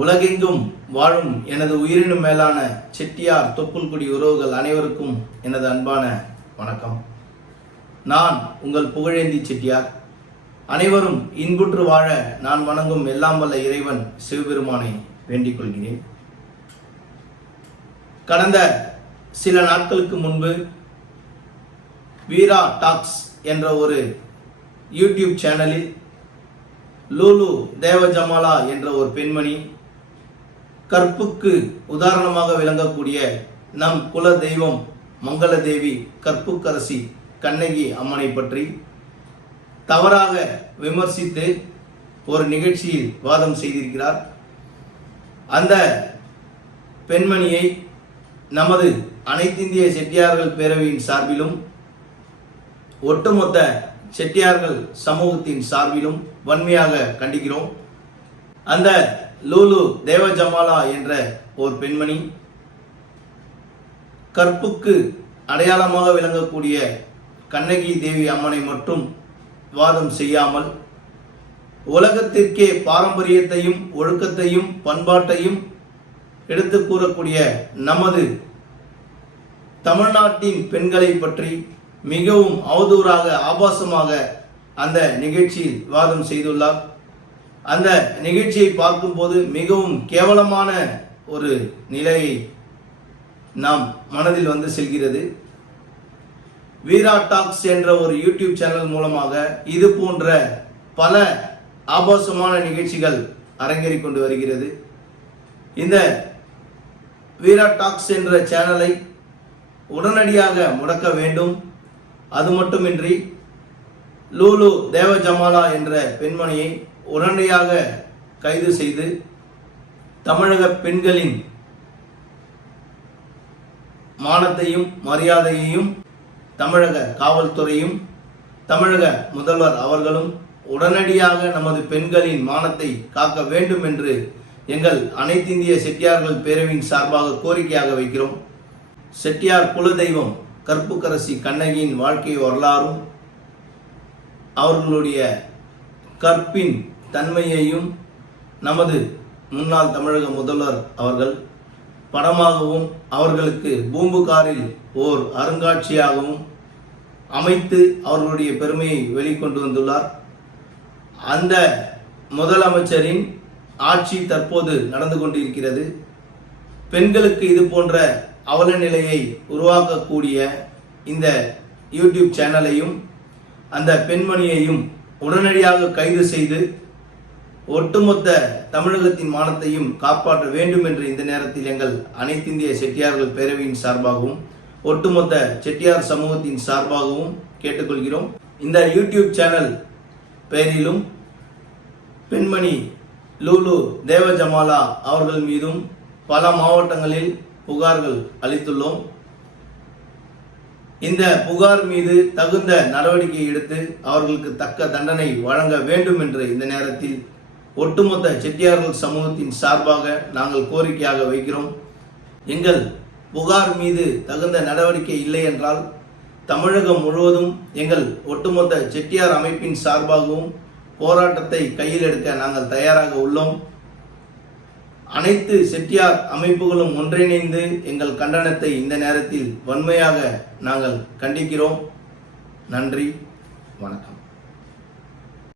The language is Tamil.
உலகெங்கும் வாழும் எனது உயிரினும் மேலான செட்டியார் தொப்புள்குடி உறவுகள் அனைவருக்கும் எனது அன்பான வணக்கம். நான் உங்கள் புகழேந்தி செட்டியார். அனைவரும் இன்புற்று வாழ நான் வணங்கும் எல்லாம் வல்ல இறைவன் சிவபெருமானை வேண்டிக் கொள்கிறேன் கடந்த சில நாட்களுக்கு முன்பு வீரா டாக்ஸ் என்ற ஒரு யூடியூப் சேனலில் லூலு தேவஜமாலா என்ற ஒரு பெண்மணி கற்புக்கு உதாரணமாக விளங்கக்கூடிய நம் குல தெய்வம் மங்கள தேவி கற்புக்கரசி கண்ணகி அம்மனை பற்றி தவறாக விமர்சித்து ஒரு நிகழ்ச்சியில் வாதம் செய்திருக்கிறார். அந்த பெண்மணியை நமது அனைத்திந்திய செட்டியார்கள் பேரவையின் சார்பிலும் ஒட்டுமொத்த செட்டியார்கள் சமூகத்தின் சார்பிலும் வன்மையாக கண்டிக்கிறோம். அந்த லூலு தேவஜமாலா என்ற ஒரு பெண்மணி கற்புக்கு அடையாளமாக விளங்கக்கூடிய கண்ணகி தேவி அம்மனை மட்டும் வாதம் செய்யாமல் உலகத்திற்கே பாரம்பரியத்தையும் ஒழுக்கத்தையும் பண்பாட்டையும் எடுத்து கூறக்கூடிய நமது தமிழ்நாட்டின் பெண்களை பற்றி மிகவும் அவதூறாக ஆபாசமாக அந்த நிகழ்ச்சியில் வாதம் செய்துள்ளார். அந்த நிகழ்ச்சியை பார்க்கும்போது மிகவும் கேவலமான ஒரு நிலையை நாம் மனதில் வந்து செல்கிறது. வீரா டாக்ஸ் என்ற ஒரு யூடியூப் சேனல் மூலமாக இது போன்ற பல ஆபாசமான நிகழ்ச்சிகள் அரங்கேறி கொண்டு வருகிறது. இந்த வீரா டாக்ஸ் என்ற சேனலை உடனடியாக முடக்க வேண்டும். அது மட்டுமின்றி லூலு தேவ ஜமாலா என்ற பெண்மணியை உடனடியாக கைது செய்து தமிழக பெண்களின் மானத்தையும் மரியாதையையும் தமிழக காவல்துறையும் தமிழக முதல்வர் அவர்களும் உடனடியாக நமது பெண்களின் மானத்தை காக்க வேண்டும் என்று எங்கள் அனைத்திந்திய செட்டியார்கள் பேரவையின் சார்பாக கோரிக்கையாக வைக்கிறோம். செட்டியார் குலதெய்வம் கற்புக்கரசி கண்ணகியின் வாழ்க்கை வரலாறும் அவர்களுடைய கற்பின் தன்மையையும் நமது முன்னாள் தமிழக முதல்வர் அவர்கள் படமாகவும் அவர்களுக்கு பூம்புகாரில் ஓர் அருங்காட்சியாகவும் அமைத்து அவர்களுடைய பெருமையை வெளிக்கொண்டு வந்துள்ளார் அந்த முதலமைச்சரின் ஆட்சி தற்போது நடந்து கொண்டிருக்கிறது. பெண்களுக்கு இது போன்ற அவல நிலையை உருவாக்கக்கூடிய இந்த யூடியூப் சேனலையும் அந்த பெண்மணியையும் உடனடியாக கைது செய்து ஒட்டுமொத்த தமிழகத்தின் மானத்தையும் காப்பாற்ற வேண்டும் என்று இந்த நேரத்தில் எங்கள் அனைத்திந்திய செட்டியார்கள் பேரவையின் சார்பாகவும் ஒட்டுமொத்த செட்டியார் சமூகத்தின் சார்பாகவும் கேட்டுக்கொள்கிறோம். இந்த யூடியூப் சேனல் பெயரிலும் பெண்மணி லூலு தேவஜமாலா அவர்கள் மீதும் பல மாவட்டங்களில் புகார்கள் அளித்துள்ளோம். இந்த புகார் மீது தகுந்த நடவடிக்கை எடுத்து அவர்களுக்கு தக்க தண்டனை வழங்க வேண்டும் என்று இந்த நேரத்தில் ஒட்டுமொத்த செட்டியார்கள் சமூகத்தின் சார்பாக நாங்கள் கோரிக்கையாக வைக்கிறோம். எங்கள் புகார் மீது தகுந்த நடவடிக்கை இல்லை என்றால் தமிழகம் முழுவதும் எங்கள் ஒட்டுமொத்த செட்டியார் அமைப்பின் சார்பாகவும் போராட்டத்தை கையில் எடுக்க நாங்கள் தயாராக உள்ளோம். அனைத்து செட்டியார் அமைப்புகளும் ஒன்றிணைந்து எங்கள் கண்டனத்தை இந்த நேரத்தில் வன்மையாக நாங்கள் கண்டிக்கிறோம். நன்றி. வணக்கம்.